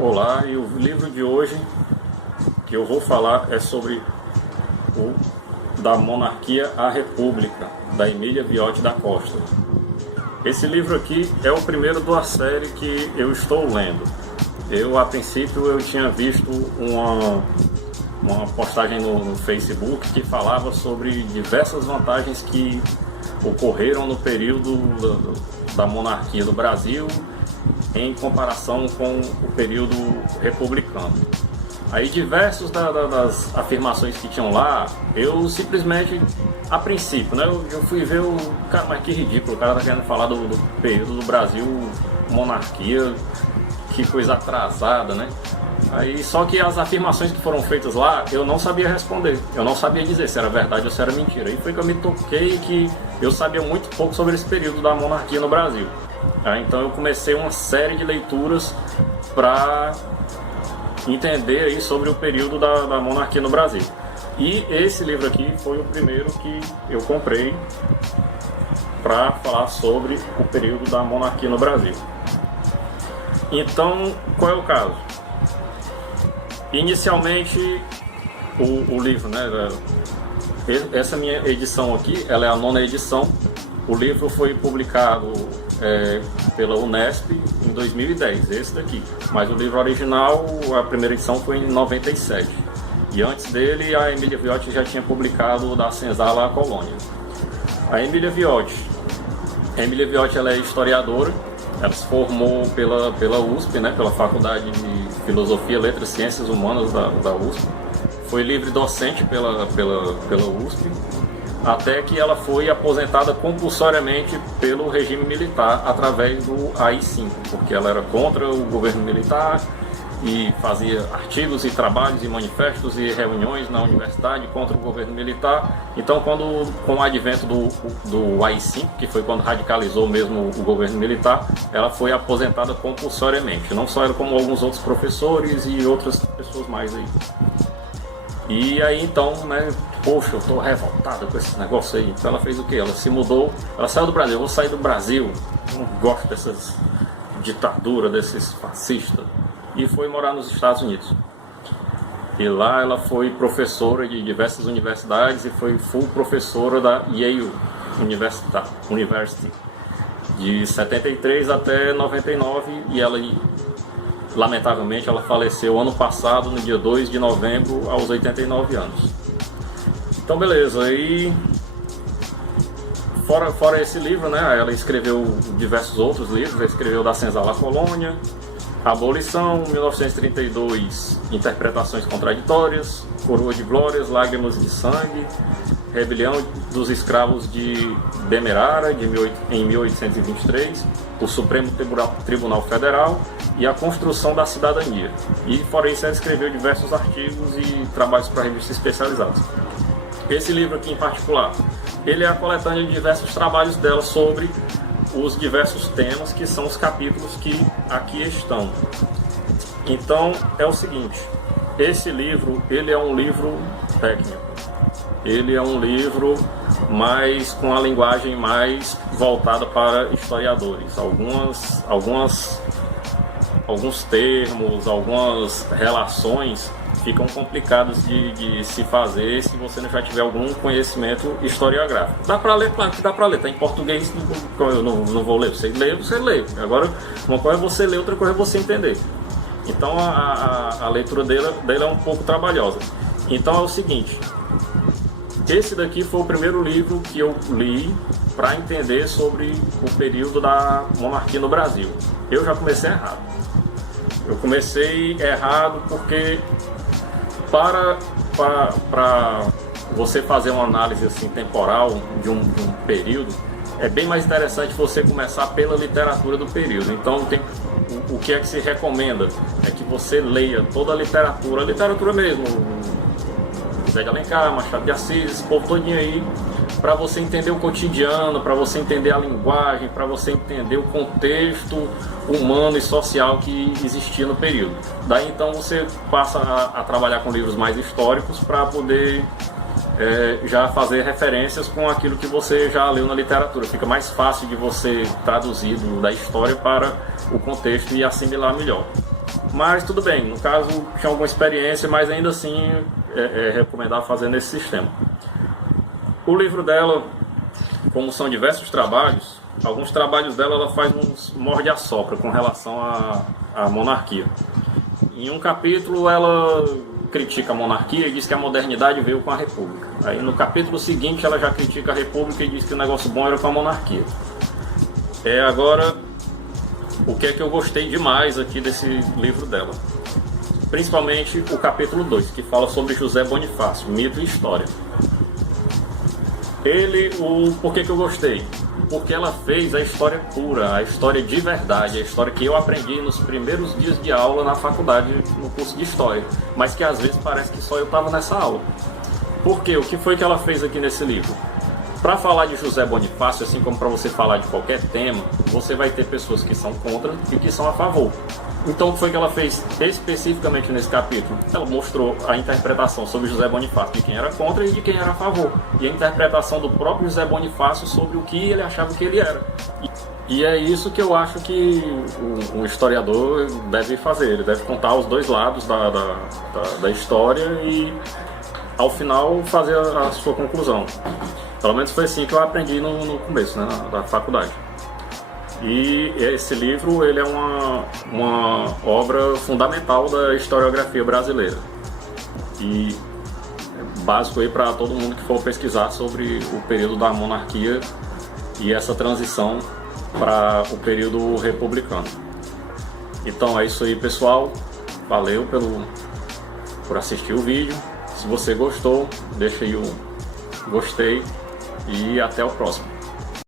Olá, e o livro de hoje que eu vou falar é sobre Da Monarquia à República, da Emília Viotti da Costa. Esse livro aqui é o primeiro da série que eu estou lendo. A princípio, eu tinha visto uma postagem no Facebook que falava sobre diversas vantagens que ocorreram no período da monarquia do Brasil em comparação com o período republicano. Aí diversos das afirmações que tinham lá, eu simplesmente, a princípio, né, eu fui ver cara, mas que ridículo, o cara tá querendo falar do período do Brasil, monarquia, que coisa atrasada, né? Aí, só que as afirmações que foram feitas lá, eu não sabia responder, eu não sabia dizer se era verdade ou se era mentira. Aí foi que eu me toquei que eu sabia muito pouco sobre esse período da monarquia no Brasil. Então eu comecei uma série de leituras para entender aí sobre o período da monarquia no Brasil. E esse livro aqui foi o primeiro que eu comprei para falar sobre o período da monarquia no Brasil. Então, qual é o caso? Inicialmente, o livro, né? Essa minha edição aqui, ela é a 9ª edição. O livro foi publicado pela Unesp em 2010, esse daqui. Mas o livro original, a primeira edição foi em 97. E antes dele, a Emília Viotti já tinha publicado Da Senzala à Colônia. A Emília Viotti, ela é historiadora. Ela se formou pela USP, né, pela Faculdade de Filosofia, Letras e Ciências Humanas da USP. Foi livre docente pela USP, até que ela foi aposentada compulsoriamente pelo regime militar através do AI-5, porque ela era contra o governo militar e fazia artigos e trabalhos e manifestos e reuniões na universidade contra o governo militar. Então, com o advento do AI-5, que foi quando radicalizou mesmo o governo militar, ela foi aposentada compulsoriamente, não só ela, como alguns outros professores e outras pessoas mais aí. E aí então, né, poxa, eu tô revoltada com esse negócio aí. Então ela fez o quê? Ela se mudou, ela saiu do Brasil. Eu vou sair do Brasil, não gosto dessas ditaduras, desses fascistas. E foi morar nos Estados Unidos. E lá ela foi professora de diversas universidades e foi full professora da Yale University de 73 até 99, e ela, lamentavelmente, ela faleceu ano passado, no dia 2 de novembro, aos 89 anos. Então beleza, e fora esse livro, né, ela escreveu diversos outros livros. Ela escreveu Da Senzala à Colônia, Abolição, 1932, Interpretações Contraditórias, Coroa de Glórias, Lágrimas de Sangue, Rebelião dos Escravos de Demerara, em 1823, o Supremo Tribunal Federal e a Construção da Cidadania. E fora isso, ela escreveu diversos artigos e trabalhos para revistas especializadas. Esse livro aqui em particular, ele é a coletânea de diversos trabalhos dela sobre os diversos temas, que são os capítulos que aqui estão. Então é o seguinte, esse livro, ele é um livro técnico, ele é um livro mais com a linguagem mais voltada para historiadores. Alguns termos, algumas relações ficam complicadas de se fazer se você não já tiver algum conhecimento historiográfico. Dá para ler? Claro que dá para ler, está em português, eu não vou ler. Você lê. Agora, uma coisa é você ler, outra coisa é você entender. Então a leitura dele é um pouco trabalhosa. Então é o seguinte, esse daqui foi o primeiro livro que eu li para entender sobre o período da monarquia no Brasil. Eu já comecei errado. Eu comecei errado porque para você fazer uma análise assim, temporal de um período, é bem mais interessante você começar pela literatura do período. Então o que é que se recomenda? É que você leia toda a literatura mesmo, Zé de Alencar, Machado de Assis, esse povo todinho aí, para você entender o cotidiano, para você entender a linguagem, para você entender o contexto humano e social que existia no período. Daí então você passa a trabalhar com livros mais históricos para poder já fazer referências com aquilo que você já leu na literatura. Fica mais fácil de você traduzir da história para o contexto e assimilar melhor. Mas tudo bem, no caso tinha alguma experiência, mas ainda assim é recomendável fazer nesse sistema. O livro dela, como são diversos trabalhos, alguns trabalhos dela ela faz uns morde-a-sopra com relação à monarquia. Em um capítulo ela critica a monarquia e diz que a modernidade veio com a república. Aí no capítulo seguinte ela já critica a república e diz que o negócio bom era com a monarquia. Agora, o que é que eu gostei demais aqui desse livro dela? Principalmente o capítulo 2, que fala sobre José Bonifácio, mito e história. Por que eu gostei? Porque ela fez a história pura, a história de verdade, a história que eu aprendi nos primeiros dias de aula na faculdade, no curso de História, mas que às vezes parece que só eu estava nessa aula. Por quê? O que foi que ela fez aqui nesse livro? Para falar de José Bonifácio, assim como para você falar de qualquer tema, você vai ter pessoas que são contra e que são a favor. Então, o que foi que ela fez especificamente nesse capítulo? Ela mostrou a interpretação sobre José Bonifácio de quem era contra e de quem era a favor. E a interpretação do próprio José Bonifácio sobre o que ele achava que ele era. E é isso que eu acho que o historiador deve fazer. Ele deve contar os dois lados da história e, ao final, fazer a sua conclusão. Pelo menos foi assim que eu aprendi no começo, né, da faculdade. E esse livro ele é uma obra fundamental da historiografia brasileira. E é básico aí para todo mundo que for pesquisar sobre o período da monarquia e essa transição para o período republicano. Então é isso aí, pessoal. Valeu por assistir o vídeo. Se você gostou, deixa aí o gostei e até o próximo.